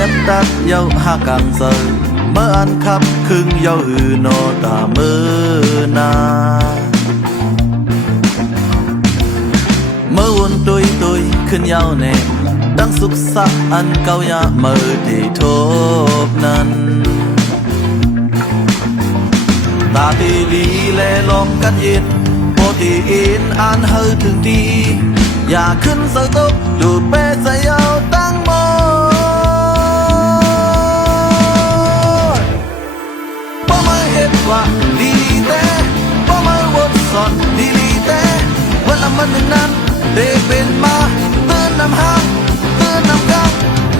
จ็บตักเย้าหากังเซอเมื่ออันขับครึ่งเย้าหือโนตามือนาเมื่อวนตุยขึ้นเย้าเน่ดังสุขสักอันเก่ายาเมื่อที่ทบนั้นตาตีลีแลลมกันเย็นโปตีอินอ่านเฮอถึงทีอย่าขึ้นเสยตกดูดเป้ใส่เย้าตั้งโมป้อมาเห็นว่าดีแต่ป้อมาวดสอนดีแต่วันละมันหนึ่งนั้นเด็กเป็นมาเตือนนำห้างเตือนนำกัง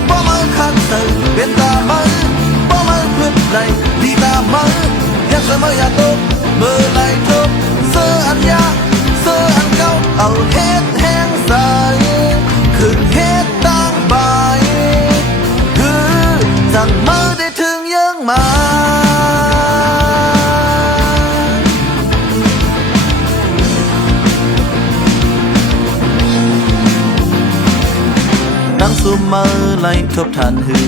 ป้อมาขัดเตือนเป็นตามือป้อมาพึ่งไหลดีตามือยังเสมออย่าตกเมื่อไหลจบเสื้ออันยาเสื้ออันเก่าเอาเฮ็ดแห้งใส่ขึ้นเฮ็ดตั้งใบคือจังมือได้ถึงยังมาดังซุมมือไหลทบทันหือ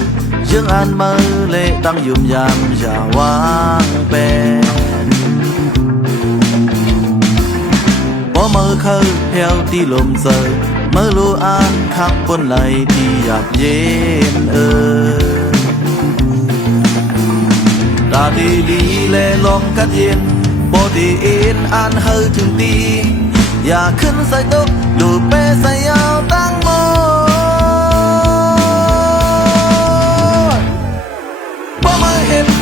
ยังอ่านมือเละตั้งยุ่มยามอย่าวางเป็นพอมือเคยเพียวที่ลมเสยมือรู้อ่านขับปนไหลที่หยาบเย็นตาดีดีแลลมกัดเย็นโปตีอินอ่านเฮอถึงตีอย่าขึ้นใส่ตกดูดเป้ใส่ยาวตั้งโม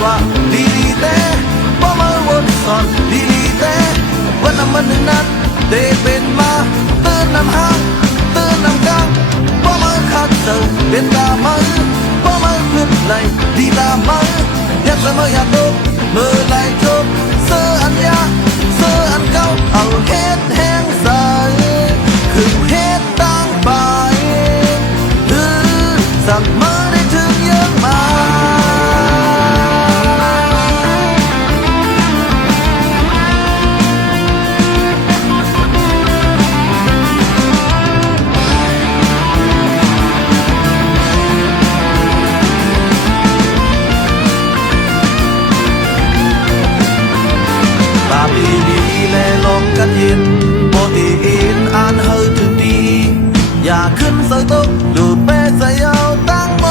ว่าดีแต่ป้อมาวนสอนดีแต่วันนั้นมันหนึ่งนั้นเด็กเป็นมาเตือนนำห้างเตือนนำกังป้อมาขัดเจอเป็นตามือป้อมาพึ่งไหลดีตามืออยากเสมออยากตกเมื่อไหลจบเสื้ออันยาเสื้ออันเก่าเอาเฮ็ดแห้งใส่คือเฮ็ดตั้งไปสั่งมือได้ถึงยังมาดีดีแลลมกันเย็นโปตีอินอ่านเฮอถึงดีอย่าขึ้นเสยตกดูดเป้ใส่เอาตั้งโม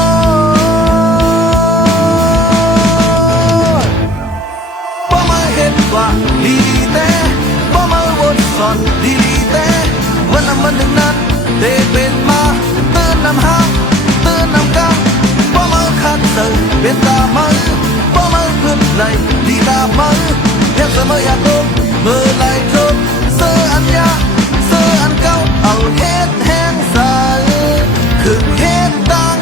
ป้อมาเห็นว่าดีแต่ป้อมาวนสอนดีแต่วันนั้นมันหนึ่งนั้นเด็กเป็นมาเตือนนำห้างเตือนนำกังป้อมาขัดเสยเป็นตามือป้อมาพึ่งไหลดีตามือยังเสมออยากตกเมื่อไหลจบเสื้ออันยาเสื้ออันเก่าเอาเฮ็ดแห้งใส่คือเฮ็ดตั้ง